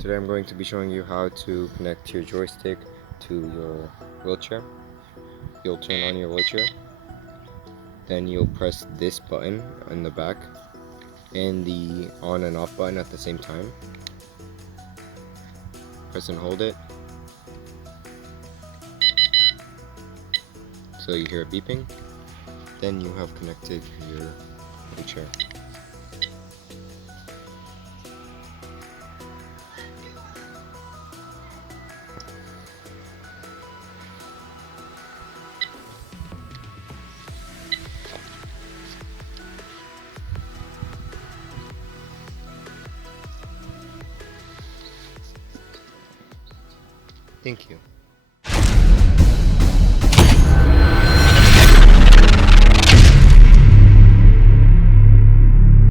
Today I'm going to be showing you how to connect your joystick to your wheelchair. You'll turn on your wheelchair, then you'll press this button in the back and the on and off button at the same time. Press and hold it so you hear it beeping. Then you have connected your wheelchair. Thank you.